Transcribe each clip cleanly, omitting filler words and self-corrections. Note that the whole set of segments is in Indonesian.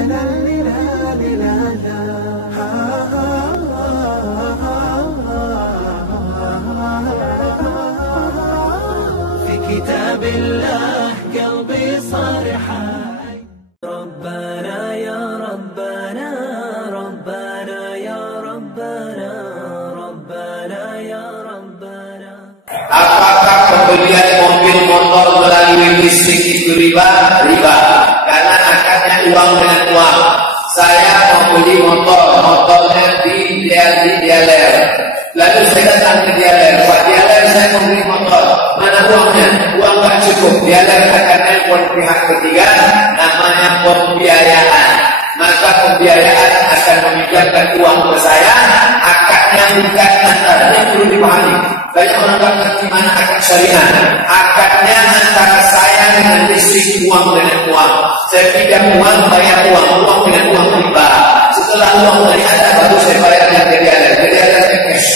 في كتاب الله قلبي صار حي. ربنا يا ربنا ربنا يا ربنا ربنا يا ربنا. Apakah pembelian mobil motor melalui listrik itu riba? Riba, karena akadnya uang dengan uang. Saya mau beli motornya di dealer. Lalu saya datang ke dealer, Pak dealer saya mau beli motor, mana uangnya? Uang nggak cukup. Dealer akan nelpon pihak ketiga, namanya pembiayaan. Maka pembiayaan akan meminjamkan uang ke saya, akadnya bukan antaranya perlu dipahami. Banyak orang tak mengerti mana akad syariah. Akadnya antara saya dengan listrik, uang dengan uang. Saya pinjam uang, bayar uang, uang dengan uang riba. Setelah uang dari Anda baru saya bayar yang dealer. Dealer cash.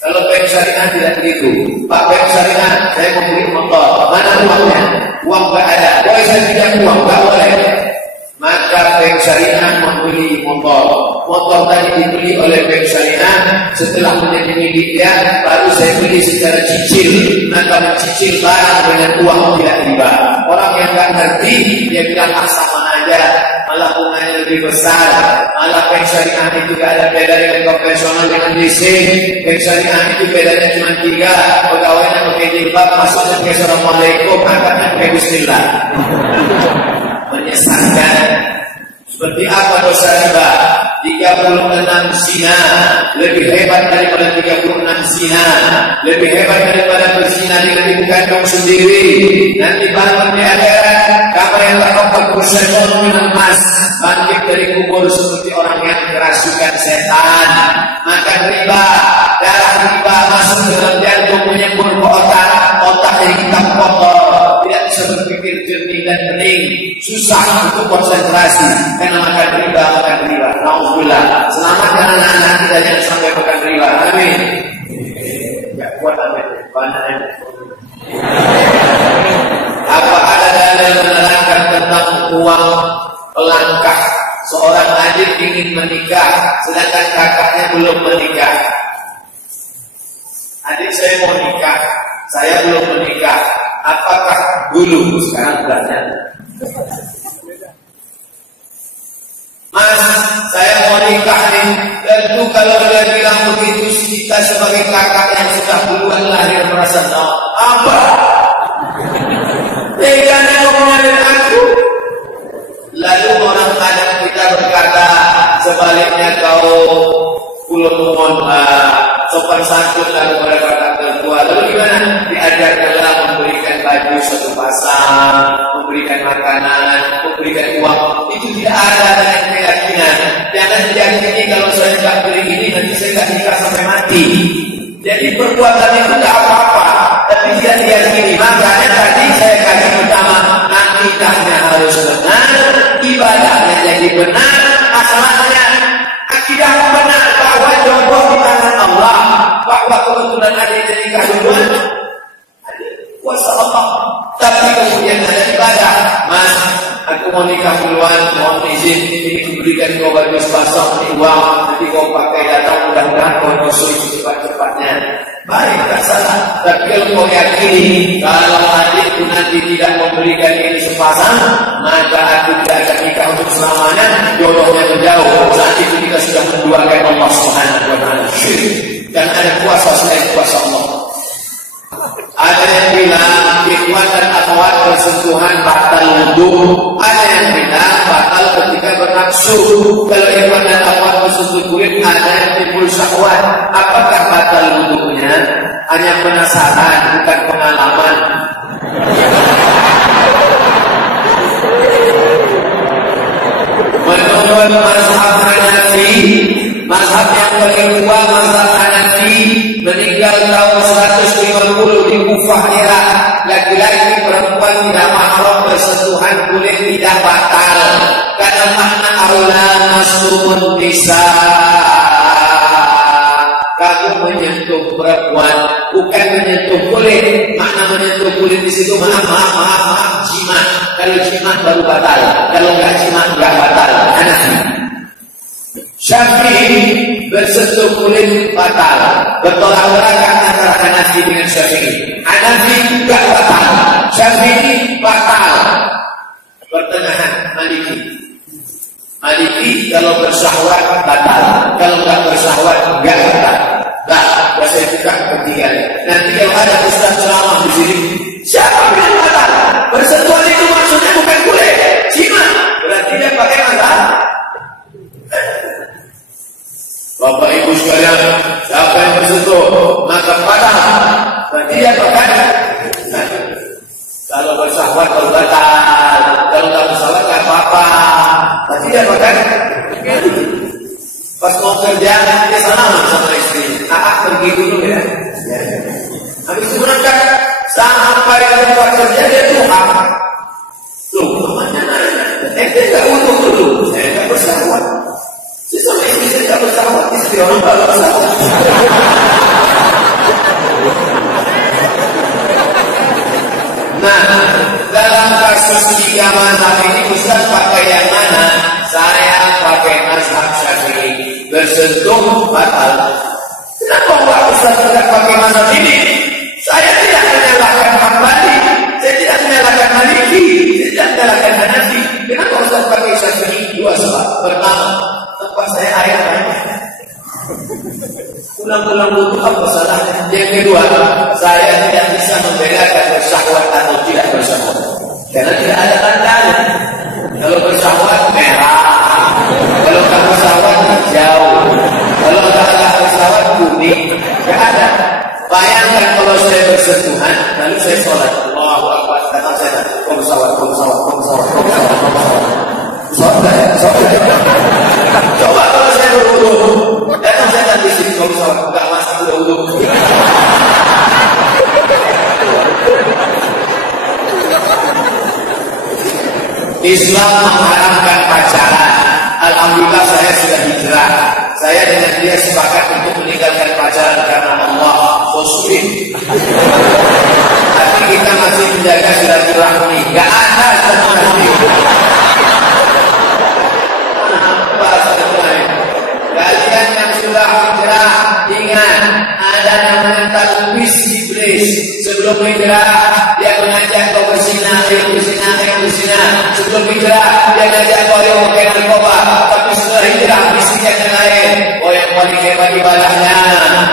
Kalau bank syariah tidak begitu. Pak, bank syariah saya mau beli motor, mana uangnya? Uang nggak ada. Boleh saya pinjam uang? Nggak boleh. Maka bank syariah membeli motor tadi dibeli oleh bank syariah. Setelah menjadi milik dia, baru saya beli secara cicil. Maka mencicil barang dengan uang tidak riba. Orang yang nggak ngerti dia bilang sama aja, malah bunganya lebih besar. Malah bank syariah itu gak ada beda dengan konvensional dengan leasing. Bank syariah itu bedanya cuma 3, pegawainya pakai jilbab, masuknya pakai assalamualaikum, angkatnya pakai bismillah. Menyesatkan. Seperti apa dosa riba? 36 zina lebih hebat daripada 36 zina, lebih hebat daripada berzina dengan ibu kandung sendiri. Nanti bangun di akhirat, kamu yang takut bersyaitan minal mas, bangkit dari kubur seperti orang yang kerasukan setan. Makan riba, darah riba masuk dalam jantung menyembur ke otak yang hitam kotor, tidak bisa berpikir jernih dan hening, susah untuk konsentrasi karena makan riba. Alhamdulillah, selamatkan anak-anak kita jangan sampai makan riba. Amin. Ya kuat amin. Apa ada dalil menerangkan tentang uang pelangkah? Seorang adik ingin menikah, sedangkan kakaknya belum menikah. Adik saya mau nikah, saya belum menikah. Apakah dulu? Sekarang berarti. Mas, saya mau nikah nih. Tentu kalau dia bilang begitu, kita sebagai kakak yang sudah duluan lahir merasa tahu apa? Jangan ngomongin aku. Lalu orang adat kita berkata sebaliknya, kau belum mohon sopan santun lalu mereka tak tertua. Lalu gimana? Diajarkanlah memberikan baju satu pasang, memberikan makanan, memberikan uang. Itu tidak ada dengan keyakinan. Jangan diyakini kalau saya tidak beri ini nanti saya tidak nikah sampai mati. Jadi perbuatan itu tidak apa-apa, tapi tidak diyakini. Makanya tadi saya kasih pertama, akidahnya harus benar, ibadahnya jadi benar, akhlaknya akidah benar bahwa jodoh di tangan Allah, bahwa kebetulan ada yang nikah duluan, kuasa Allah. Tapi kemudian ada ibadah, mas, aku mau nikah duluan, mohon izin, ini diberikan kau baju sepasang, ini uang, nanti kau pakai datang, mudah-mudahan kau nyusul cepat-cepatnya. Baik, tak salah. Tapi kalau kau yakini, kalau adikku nanti tidak memberikan ini sepasang, maka aku tidak akan nikah untuk selamanya, jodohnya menjauh. Saat itu kita sudah menduakan Allah Subhanahu wa Ta'ala. Dan ada kuasa selain kuasa Allah. Ada yang bilang ikhwan dan akhwat bersentuhan batal wudu. Ada yang bilang batal ketika bernafsu. Kalau ikhwan dan akhwat bersentuh kulit, ada yang timbul syahwat. Apakah batal wudunya? Hanya penasaran, bukan pengalaman. Menurut mazhab Hanafi, mazhab yang paling kuat mazhab Hanafi, meninggal tahun 150 di Kufah Irak, laki-laki perempuan tidak mahram bersentuhan kulit tidak batal karena makna aula masrumun bisa, kamu menyentuh perempuan bukan menyentuh kulit. Makna menyentuh kulit di situ maaf, jimat. Kalau jimat baru batal, kalau nggak jimat nggak batal. Hanafi. Syafi'i bersentuh kulit batal. Bertolak belakang antara Hanafi dengan Syafi'i. Hanafi nggak batal, Syafi'i batal. Pertengahan Maliki. Maliki kalau bersahwat batal, kalau nggak bersahwat nggak batal. Nah, saya buka ketiga. Nanti kalau ada ustaz ceramah di sini, siapa yang batal? Bersentuhan itu maksudnya bukan kulit, jimat. Berarti dia pakai mata. Bapak Ibu sekalian, siapa yang bersentuh maka batal. Berarti dia pakai. Kalau bersahwat baru batal, kalau nggak bersahwat nggak apa-apa. Berarti dia pakai. Pas mau kerja, dia salaman sama istri. Pergi dulu ya. Habis itu berangkat sampai ke tempat kerja dia tuhan. Loh, namanya nanya. Dia nggak utuh dulu. Saya nggak bersahwat. Sama istri saya nggak bersahwat. Istri orang nggak bersahwat. Nah, dalam kasus 3 mazhab ini Ustaz pakai yang mana? Saya pakai mazhab Syafi'i. Bersentuh batal. Kenapa Pak Ustaz tidak pakai mazhab ini? Saya tidak menyalahkan Hambali, saya tidak menyalahkan Maliki, saya tidak menyalahkan Hanafi. Kenapa Ustaz pakai Syafi'i? 2 sebab. Pertama, tempat saya air banyak. Ulang-ulang dulu apa salahnya? Yang kedua, saya tidak bisa membedakan bersahwat atau tidak bersahwat. Karena tidak ada tandanya. Kalau bersahwat merah, kalau tak bersahwat hijau, kalau tak bersahwat kuning, tidak ada. Bayangkan kalau saya bersentuhan, lalu saya sholat, Allahu Akbar, datang saya, kom sawat. Coba kalau saya berwudu, datang saya di sini, kom sawat, enggak masak udah wudu. Islam mengharamkan pacaran. Alhamdulillah saya sudah hijrah. Saya dengan dia sepakat untuk meninggalkan pacaran karena Allah Rasulullah. Tapi kita masih menjaga silaturahmi. Gak ada silaturahmi. Kalian yang sudah hijrah, ingat ada namanya talbis iblis. Sebelum hijrah dia mengajak kau berzina. Sebelum hijrah dia mengajak kau yang pakai narkoba. Tapi setelah hijrah bisikan yang lain. Oh yang paling hebat ibadahnya,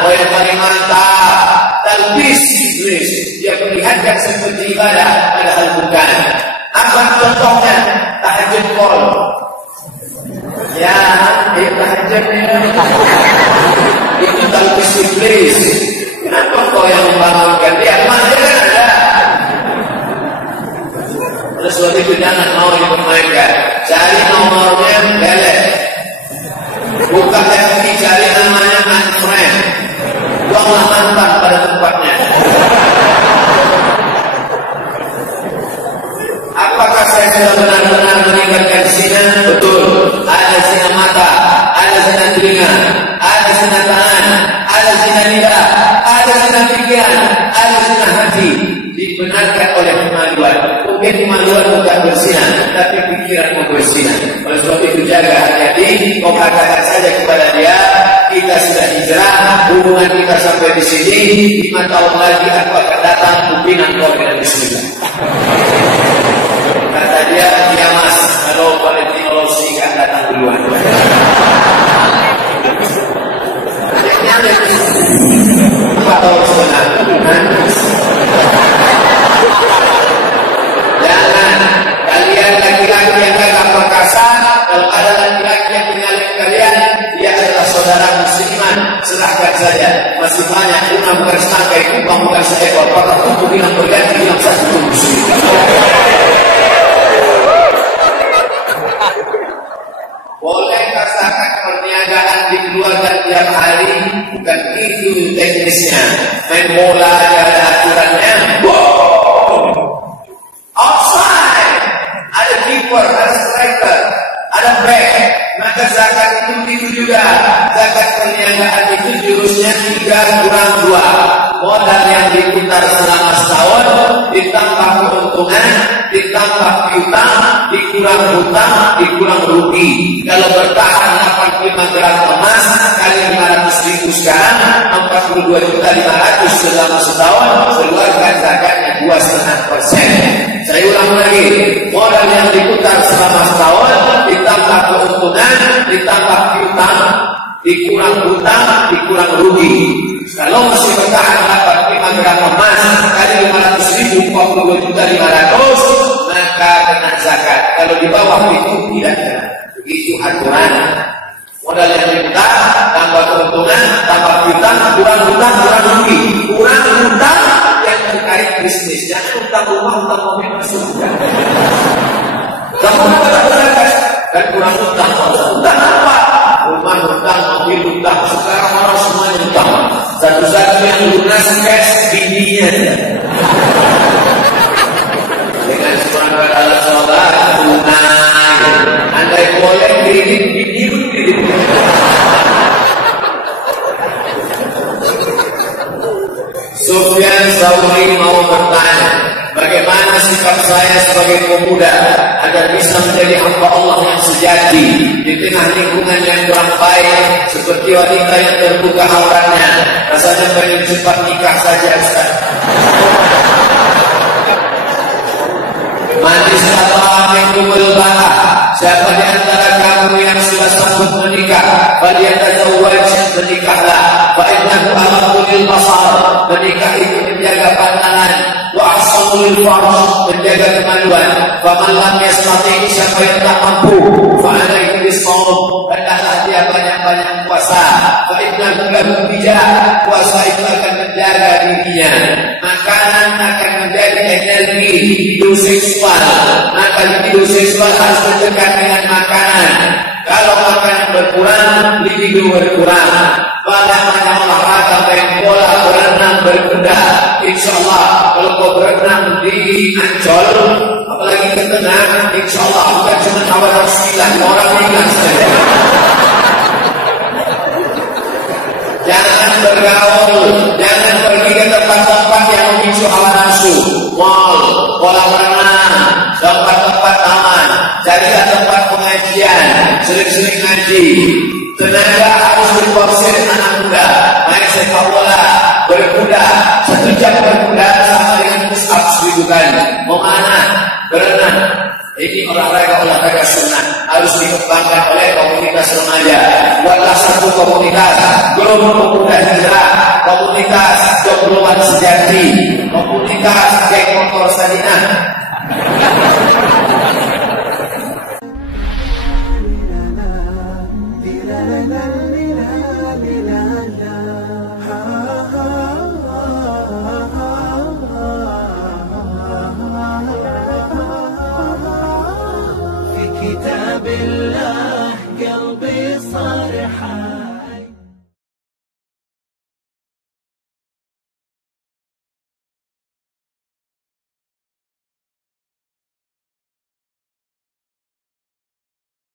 oh yang paling mantap. Talbis iblis. Dia perlihatkan seperti ibadah, padahal bukan. Apa contohnya? Tahajud qol. Ya, tahajud itu talbis iblis. Kenapa kau yang membangunkan dia? Mana dia kan ada. Oleh sebab itu jangan mau dipermainkan. Cari nomornya belek. Buka FB, cari namanya unfriend. Buanglah mantan pada tempatnya. Apakah saya sudah benar-benar meninggalkan zina? Betul. Ada zina mata, ada zina telinga, ada zina tangan, ada zina lidah, ada zina pikiran, ada zina hati. Dibenarkan oleh kemaluan. Mungkin kemaluan bukan berzina, tapi pikiran mau berzina. Oleh sebab itu jaga hati-hati. Kau katakan saja kepada dia, kita sudah hijrah, hubungan kita sampai di sini. 5 tahun lagi aku akan datang, pimpinan kau dengan bismillah. Kata dia, ya mas, kalau Valentino Rossi kan datang duluan. Atau sebenarnya jangan kalian laki-laki yang gagah perkasa. Kalau ada laki-laki yang menyalip kalian, dia adalah saudara musliman, serahkan saja. Masih banyak guna bukan setangkai, kubang bukan seekor. Patah tubuh bilang berganti, bilang satu muslim. Boleh katakan perniagaan dikeluarkan tiap hari, bukan itu teknisnya. Main bola aja ada aturannya. Outside, ada keeper, ada striker, ada back. Maka zakat itu juga. Zakat perniagaan itu jurusnya 3 kurang 2. modal yang diputar selama setahun ditambah keuntungan, ditambah piutang, dikurang hutang, dikurang rugi. Kalau bertahan 85 gram emas kali 500.000 sekarang 42.500.000 selama setahun, keluarkan zakatnya 2,5%. Saya ulang lagi, modal yang diputar selama setahun ditambah keuntungan, ditambah piutang, dikurang hutang, dikurang rugi. Kalau masih bertahan dapat 5 gram emas kali 500.000 42.500.000 maka kena zakat. Kalau di bawah itu tidak kena. Begitu aturan. Modal yang diputar tambah keuntungan, tambah hutang, kurang hutang, kurang rugi. Kurang hutang yang terkait bisnis. Jangan hutang rumah, hutang mobil masuk. Kamu tidak zakat dan kurang hutang. Hutang apa? Rumah hutang, mobil hutang. Sekarang orang semua hutang. Satu-satu yang lunas cash bininya. Dengan seorang adalah saudara tunai. Andai boleh kredit bini. Sufyan Tsauri mau bertanya, bagaimana sikap saya sebagai pemuda agar bisa menjadi hamba Allah yang sejati di tengah lingkungan yang kurang baik seperti wanita yang terbuka auratnya. Rasanya pengen cepat nikah saja, Ustaz. Manis Allah yang kumulbah. Siapa di antara kamu yang sudah sanggup menikah, falyatazawwaj, menikahlah. Fa innahu aghaddu lil basar, menikah itu menjaga pandangan, wa ahsanu lil farj, menjaga kemaluan. Faman lam yastati', siapa yang tak mampu, fa alaihi bis-shaum, hendaklah dia banyak-banyak puasa. Fa innahu lahu bijah, puasa itu akan menjaga dirinya. Makanan akan menjadi energi hidup seksual, maka hidup seksual harus terdekat dengan makanan. Kalau makanan berkurang, libido berkurang. Banyak-banyak olahraga, main bola, berenang, berkuda. Insya Allah kalau kau berenang di Ancol, apalagi ke tengah, insya Allah bukan cuma awal sembilan orang ringan saja. Jangan bergaul, jangan pergi ke tempat-tempat yang memicu hawa nafsu, mal, kolam renang, tempat-tempat taman. Carilah tempat pengajian, sering-sering ngaji. Tenaga harus diporsir anak muda, main sepak bola, berkuda. 1 jam berkuda sama dengan push up 1000 kali. Mau mana? Berenang. Ini olahraga sunnah harus dikembangkan oleh komunitas remaja. Buatlah satu komunitas Gelombang Pemuda Hijrah, komunitas Joglowan Sejati, komunitas geng motor Sadinah. كتاب الله قلبي صار حال